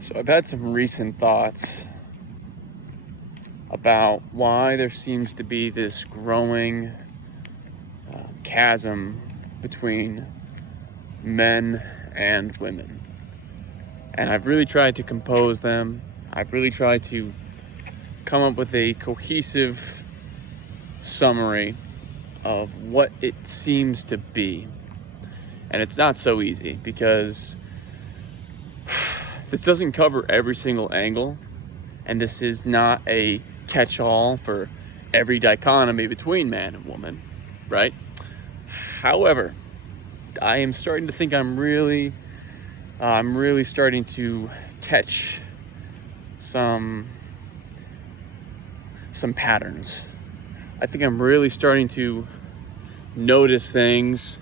So I've had some recent thoughts about why there seems to be this growing chasm between men and women. And I've really tried to compose them. I've really tried to come up with a cohesive summary of what it seems to be. And it's not so easy because this doesn't cover every single angle, and this is not a catch-all for every dichotomy between man and woman, right? However, I am starting to think I'm really starting to catch some patterns. I think I'm really starting to notice things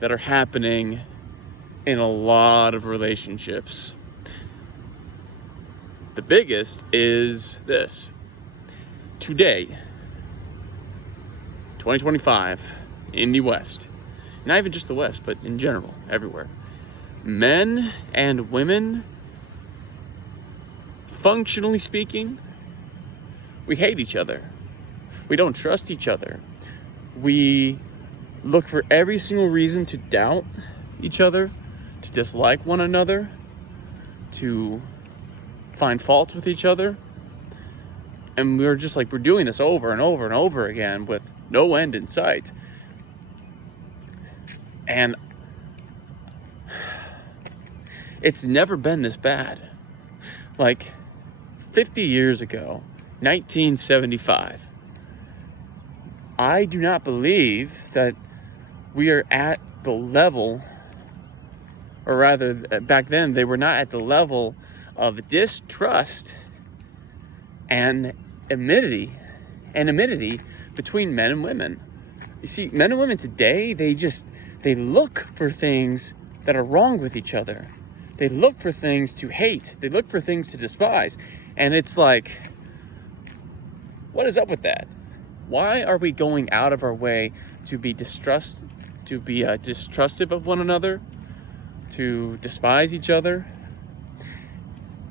that are happening in a lot of relationships. The biggest is this. Today, 2025, in the West, not even just the West, but in general, everywhere, men and women, functionally speaking, we hate each other. We don't trust each other. We look for every single reason to doubt each other, to dislike one another, to find faults with each other. And we're doing this over and over and over again with no end in sight. And it's never been this bad. Like 50 years ago, 1975, I do not believe that we are at the level, or rather, back then, they were not at the level of distrust and enmity between men and women. You see, men and women today, they look for things that are wrong with each other. They look for things to hate. They look for things to despise. And it's like, what is up with that? Why are we going out of our way to be distrustive of one another, to despise each other,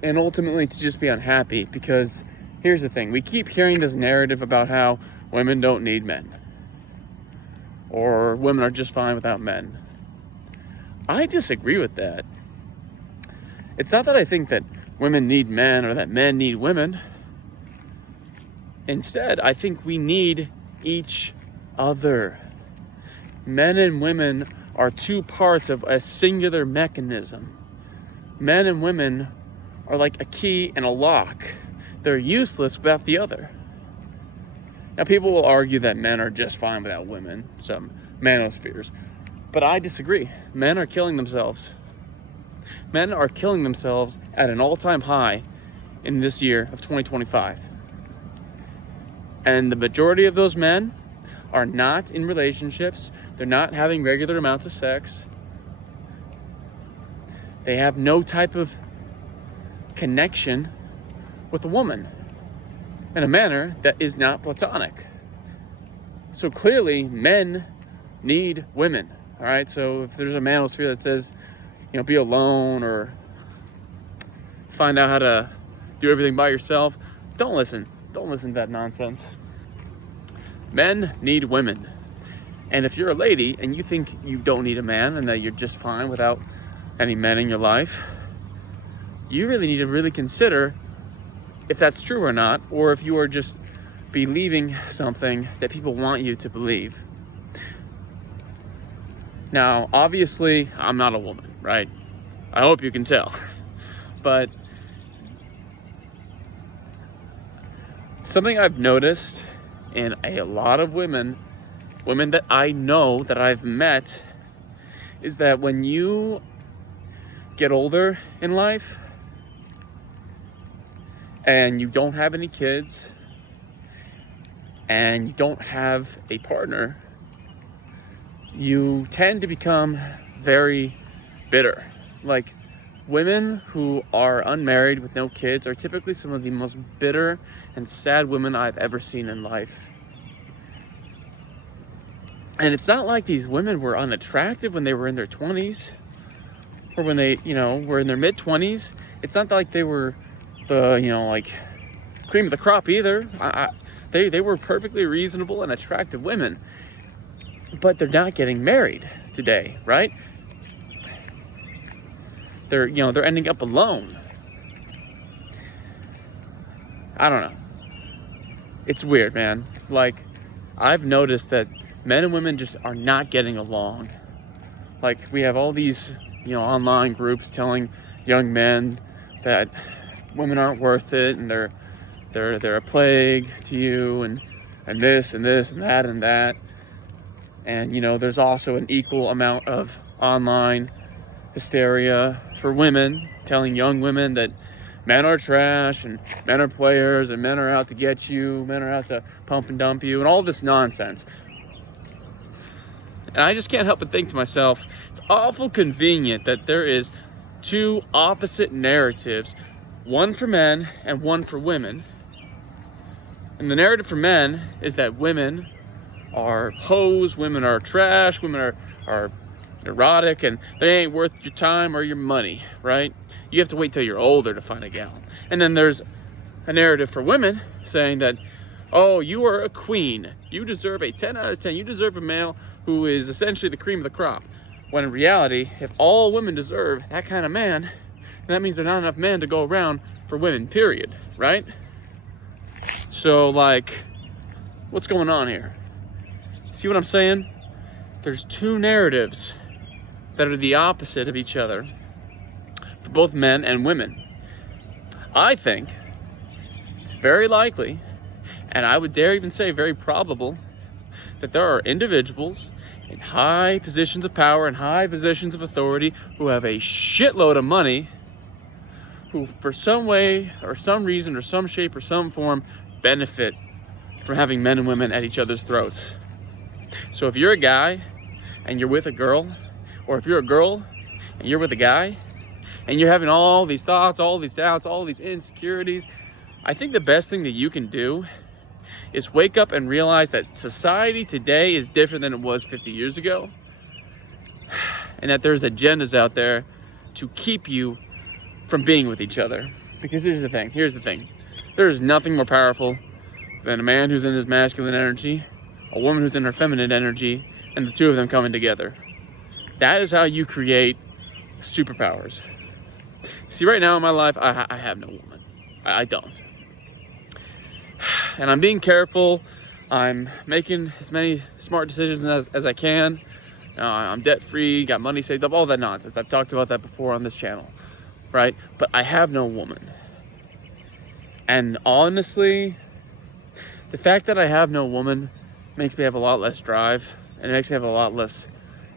and ultimately to just be unhappy? Because here's the thing, we keep hearing this narrative about how women don't need men, or women are just fine without men. I disagree with that. It's not that I think that women need men or that men need women. Instead, I think we need each other. Men and women are two parts of a singular mechanism. Men and women are like a key and a lock. They're useless without the other. Now, people will argue that men are just fine without women, some manospheres. But I disagree. Men are killing themselves. Men are killing themselves at an all-time high in this year of 2025. And the majority of those men are not in relationships. They're not having regular amounts of sex. They have no type of connection with a woman in a manner that is not platonic. So clearly, men need women. All right. So if there's a manosphere that says, be alone or find out how to do everything by yourself, don't listen. Don't listen to that nonsense. Men need women. And if you're a lady and you think you don't need a man and that you're just fine without any men in your life, you really need to really consider if that's true or not, or if you are just believing something that people want you to believe. Now, obviously, I'm not a woman, right? I hope you can tell. But something I've noticed in a lot of women that I know, that I've met, is that when you get older in life and you don't have any kids and you don't have a partner, you tend to become very bitter. Like, women who are unmarried with no kids are typically some of the most bitter and sad women I've ever seen in life. And it's not like these women were unattractive when they were in their 20s or when they, were in their mid-20s, it's not like they were the, like cream of the crop either. They were perfectly reasonable and attractive women, but they're not getting married today, right? They're ending up alone. I don't know. It's weird, man. Like, I've noticed that men and women just are not getting along. Like, we have all these, online groups telling young men that women aren't worth it, and they're a plague to you, and this and this and that and that. And there's also an equal amount of online hysteria for women, telling young women that men are trash and men are players and men are out to get you, men are out to pump and dump you, and all this nonsense. And I just can't help but think to myself, it's awful convenient that there is two opposite narratives, one for men and one for women. And the narrative for men is that women are hoes, women are trash, women are erotic, and they ain't worth your time or your money, right? You have to wait till you're older to find a gal. And then there's a narrative for women saying that, oh, you are a queen. You deserve a 10 out of 10. You deserve a male who is essentially the cream of the crop. When in reality, if all women deserve that kind of man, then that means there's not enough men to go around for women, period, right? So, like, what's going on here? See what I'm saying? There's two narratives that are the opposite of each other for both men and women. I think it's very likely, and I would dare even say very probable, that there are individuals in high positions of power and high positions of authority who have a shitload of money, who for some way or some reason or some shape or some form benefit from having men and women at each other's throats. So if you're a guy and you're with a girl, or if you're a girl and you're with a guy and you're having all these thoughts, all these doubts, all these insecurities, I think the best thing that you can do is wake up and realize that society today is different than it was 50 years ago, and that there's agendas out there to keep you from being with each other. Because here's the thing. There is nothing more powerful than a man who's in his masculine energy, a woman who's in her feminine energy, and the two of them coming together. That is how you create superpowers. See, right now in my life, I have no woman. I don't. And I'm being careful. I'm making as many smart decisions as I can. I'm debt-free, got money saved up, all that nonsense. I've talked about that before on this channel, right? But I have no woman. And honestly, the fact that I have no woman makes me have a lot less drive, and it makes me have a lot less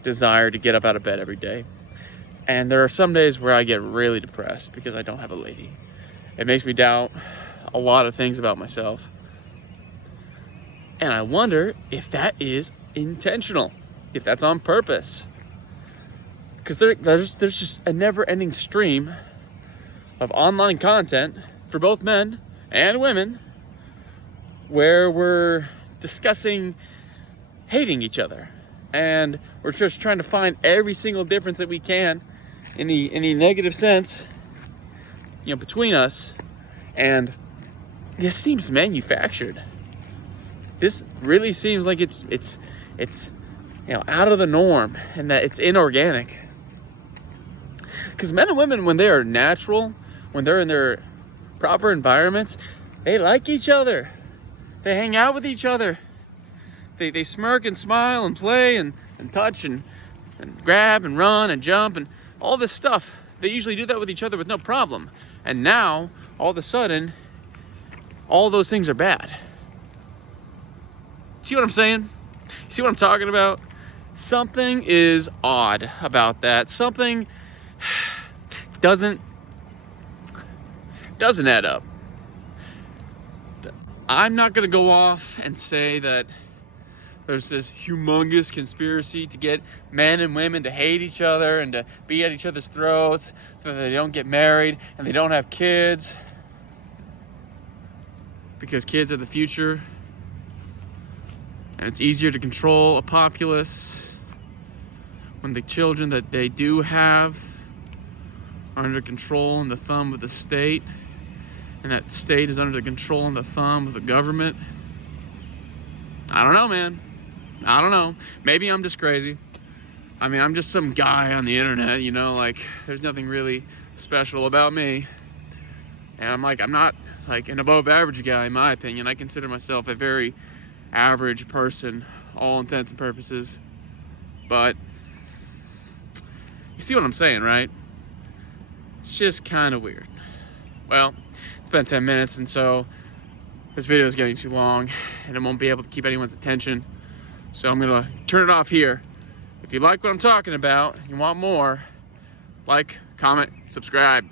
desire to get up out of bed every day. And there are some days where I get really depressed because I don't have a lady. It makes me doubt a lot of things about myself. And I wonder if that is intentional, if that's on purpose. Because there's just a never-ending stream of online content for both men and women where we're discussing hating each other. And we're just trying to find every single difference that we can in the negative sense, between us. And this seems manufactured. This really seems like it's out of the norm, and that it's inorganic. Because men and women, when they are natural, when they're in their proper environments, they like each other. They hang out with each other. They smirk and smile and play and touch and grab and run and jump and all this stuff. They usually do that with each other with no problem. And now, all of a sudden, all those things are bad. See what I'm saying? See what I'm talking about? Something is odd about that. Something doesn't add up. I'm not going to go off and say that there's this humongous conspiracy to get men and women to hate each other and to be at each other's throats so that they don't get married and they don't have kids. Because kids are the future. And it's easier to control a populace when the children that they do have are under control and the thumb of the state, and that state is under the control and the thumb of the government. I don't know, man. I don't know. Maybe I'm just crazy. I mean, I'm just some guy on the internet, you know, like, there's nothing really special about me. And I'm not like an above average guy, in my opinion. I consider myself a very average person, all intents and purposes. But you see what I'm saying, right? It's just kind of weird. Well, it's been 10 minutes, and so this video is getting too long, and I won't be able to keep anyone's attention. So I'm gonna turn it off here. If you like what I'm talking about, you want more, like, comment, subscribe.